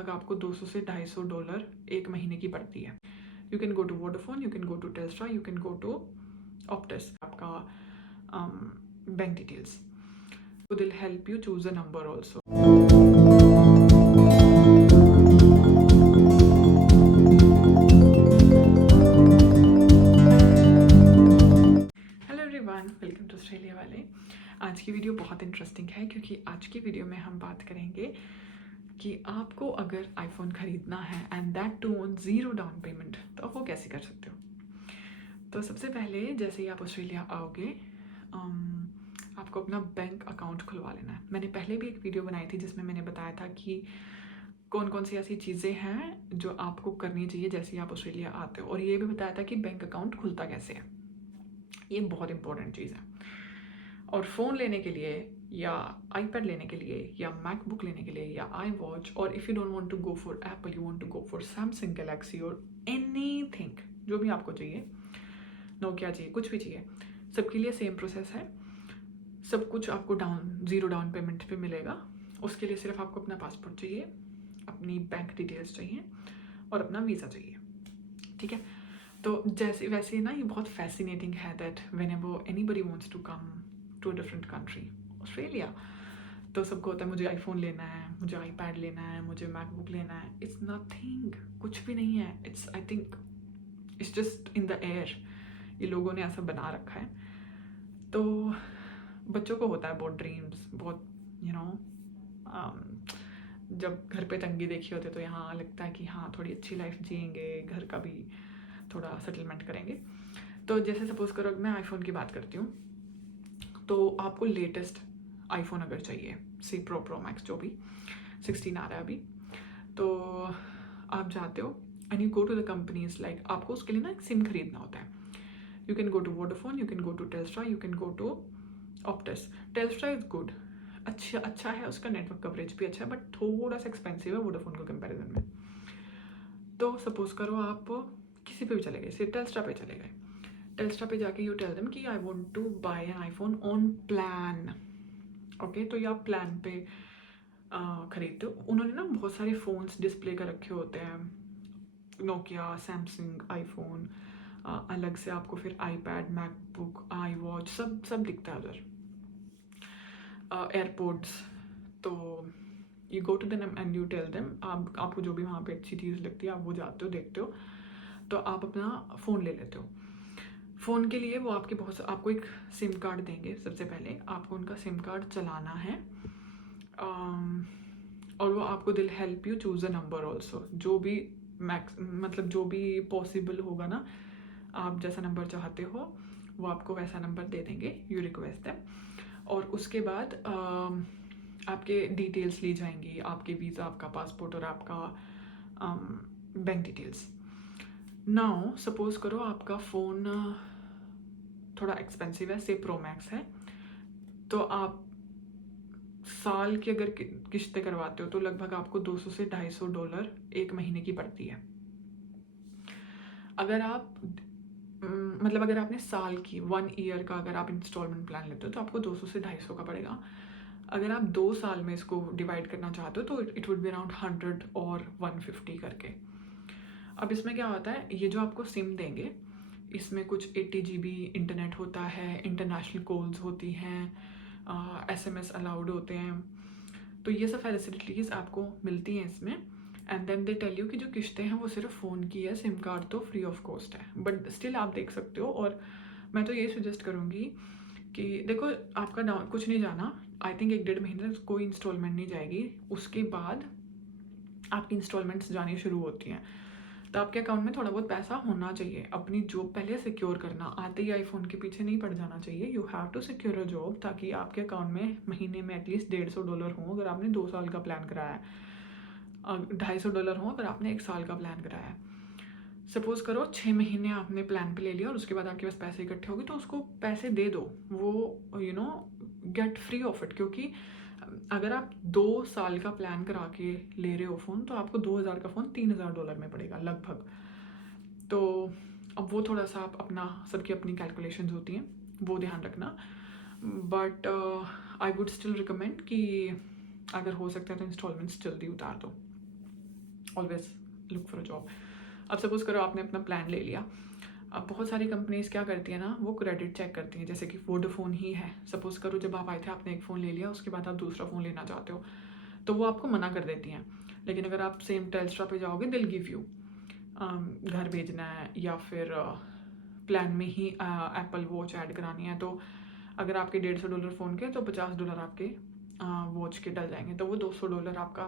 लगभग आपको $200 से $250 एक महीने की पड़ती है। You can go to Vodafone, you can go to Telstra, you can go to Optus. आपका bank details will help you choose a number also. Hello everyone, welcome to Australia वाले। आज की वीडियो बहुत इंटरेस्टिंग है क्योंकि आज की video में हम बात करेंगे कि आपको अगर आईफोन खरीदना है and that too on 0 down payment, तो आप वो कैसे कर सकते हो। तो सबसे पहले जैसे ही आप ऑस्ट्रेलिया आओगे आपको अपना बैंक अकाउंट खुलवा लेना है। मैंने पहले भी एक वीडियो बनाई थी जिसमें मैंने बताया था कि कौन कौन सी ऐसी चीज़ें हैं जो आपको करनी चाहिए जैसे ही आप ऑस्ट्रेलिया आते हो, और ये भी बताया था कि बैंक अकाउंट खुलता कैसे है। ये बहुत इंपॉर्टेंट चीज़ है। और फ़ोन लेने के लिए या आईपैड लेने के लिए या मैकबुक लेने के लिए या आई वॉच, और if you don't want to go for Apple, you want to go for Samsung Galaxy और एनीथिंग, जो भी आपको चाहिए, नोकिया चाहिए, कुछ भी चाहिए, सबके लिए सेम प्रोसेस है। सब कुछ आपको 0 डाउन पेमेंट पे मिलेगा। उसके लिए सिर्फ आपको अपना पासपोर्ट चाहिए, अपनी बैंक डिटेल्स चाहिए और अपना वीज़ा चाहिए। ठीक है। तो जैसे वैसे ना ये बहुत फैसिनेटिंग है that whenever anybody wants to come to a different country, Australia, तो सबको होता है मुझे आईफोन लेना है, मुझे आईपैड लेना है, मुझे मैकबुक लेना है। इट्स नथिंग, कुछ भी नहीं है। It's I think it's just in the air. ये लोगों ने ऐसा बना रखा है। तो बच्चों को होता है बहुत ड्रीम्स, बहुत जब घर पे तंगी देखी होती है तो यहाँ लगता है कि हाँ थोड़ी अच्छी लाइफ जिएंगे, घर का भी थोड़ा सेटलमेंट करेंगे। तो जैसे सपोज करो मैं आईफोन की बात करती हूँ, तो आपको लेटेस्ट आईफोन अगर चाहिए, सी प्रो मैक्स, जो भी 16 आ रहा है अभी, तो आप जाते हो and you go to the companies like, आपको उसके लिए ना एक सिम खरीदना होता है। You can go to Vodafone, you can go to Telstra, you can go to Optus. Telstra is good, अच्छा है, उसका नेटवर्क कवरेज भी अच्छा है, बट थोड़ा सा एक्सपेंसिव है वोडाफोन के कंपैरिजन में। तो सपोज करो आप किसी पे भी चले गए, सिर्फ टेल्स्ट्रा पे चले गए। टेल्स्ट्रा पे जाके यू टेल देम कि I want to buy an iPhone on plan. Okay, तो ये आप प्लान पे खरीदते हो। उन्होंने ना बहुत सारे फ़ोन्स डिस्प्ले कर रखे होते हैं, नोकिया, सैमसंग, आईफोन, अलग से आपको फिर आईपैड, मैकबुक, आई वॉच, सब दिखता है उधर, एयरपोर्ट्स। तो you go to them and you tell them, आपको जो भी वहाँ पे अच्छी चीज़ लगती है आप वो जाते हो, देखते हो, तो आप अपना फ़ोन ले लेते हो। फ़ोन के लिए वो आपको एक सिम कार्ड देंगे। सबसे पहले आपको उनका सिम कार्ड चलाना है, और वो आपको दिल help you choose a number also, जो भी मतलब जो भी पॉसिबल होगा ना, आप जैसा नंबर चाहते हो वो आपको वैसा नंबर दे देंगे। यू रिक्वेस्ट दैम, और उसके बाद आपके डिटेल्स ली जाएंगी, आपके वीज़ा, आपका पासपोर्ट और आपका बैंक डिटेल्स। नाउ सपोज करो आपका फ़ोन थोड़ा एक्सपेंसिव है, से प्रो मैक्स है, तो आप साल की अगर किश्तें करवाते हो तो लगभग आपको $200 से $250 एक महीने की पड़ती है। अगर आप मतलब अगर आपने साल की 1 ईयर का अगर आप इंस्टॉलमेंट प्लान लेते हो तो आपको 200 से 250 का पड़ेगा। अगर आप 2 साल में इसको डिवाइड करना चाहते हो तो इट वुड बी अराउंड 100 और 150 करके। अब इसमें क्या होता है, ये जो आपको सिम देंगे इसमें कुछ 80 GB इंटरनेट होता है, इंटरनेशनल कॉल्स होती हैं, SMS अलाउड होते हैं, तो ये सब फैसिलिटीज़ आपको मिलती हैं इसमें। And then they tell you कि जो किश्तें हैं वो सिर्फ फ़ोन की है, सिम कार्ड तो फ्री ऑफ कॉस्ट है, बट स्टिल आप देख सकते हो। और मैं तो यही सजेस्ट करूँगी कि देखो आपका डाउन कुछ नहीं जाना, आई थिंक 1-1.5 महीने तक कोई इंस्टॉलमेंट नहीं जाएगी, उसके बाद आपकी इंस्टॉलमेंट्स जानी शुरू होती हैं। तो आपके अकाउंट में थोड़ा बहुत पैसा होना चाहिए। अपनी जॉब पहले सिक्योर करना, आते ही आईफोन के पीछे नहीं पड़ जाना चाहिए। You have to secure a job ताकि आपके अकाउंट में महीने में एटलीस्ट $150 हो अगर आपने 2 साल का प्लान कराया है, $250 हो अगर आपने 1 साल का प्लान कराया है। सपोज करो 6 महीने आपने प्लान पे ले लिया और उसके बाद आपके पास पैसे इकट्ठे हो गए, तो उसको पैसे दे दो, वो गेट फ्री ऑफ इट। क्योंकि अगर आप 2 साल का प्लान करा के ले रहे हो फ़ोन तो आपको 2000 का फ़ोन $3000 में पड़ेगा लगभग। तो अब वो थोड़ा सा आप अपना, सबकी अपनी कैलकुलेशंस होती हैं, वो ध्यान रखना। But I would still recommend कि अगर हो सकता है तो इंस्टॉलमेंट्स जल्दी उतार दो। Always look for a job. अब सपोज़ करो आपने अपना प्लान ले लिया, अब बहुत सारी कंपनीज़ क्या करती है ना, वो क्रेडिट चेक करती हैं। जैसे कि वोडाफोन ही है, सपोज़ करो जब आप आए थे आपने एक फ़ोन ले लिया, उसके बाद आप दूसरा फ़ोन लेना चाहते हो तो वो आपको मना कर देती हैं। लेकिन अगर आप सेम टेलस्ट्रा पे जाओगे, दिल गिव यू, घर भेजना है या फिर प्लान में ही एप्पल वॉच ऐड करानी है, तो अगर आपके $150 फ़ोन के तो $50 आपके वॉच के डल जाएंगे, तो वो $200 आपका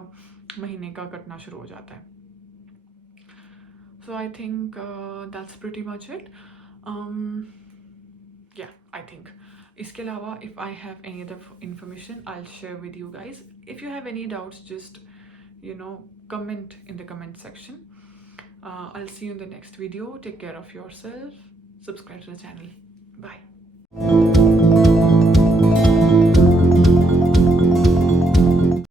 महीने का कटना शुरू हो जाता है। So I think that's pretty much it. Yeah I think इसके अलावा if I have any other information I will share with you guys. If you have any doubts just comment in the comment section. I'll see you in the next video. Take care of yourself. Subscribe to the channel. Bye.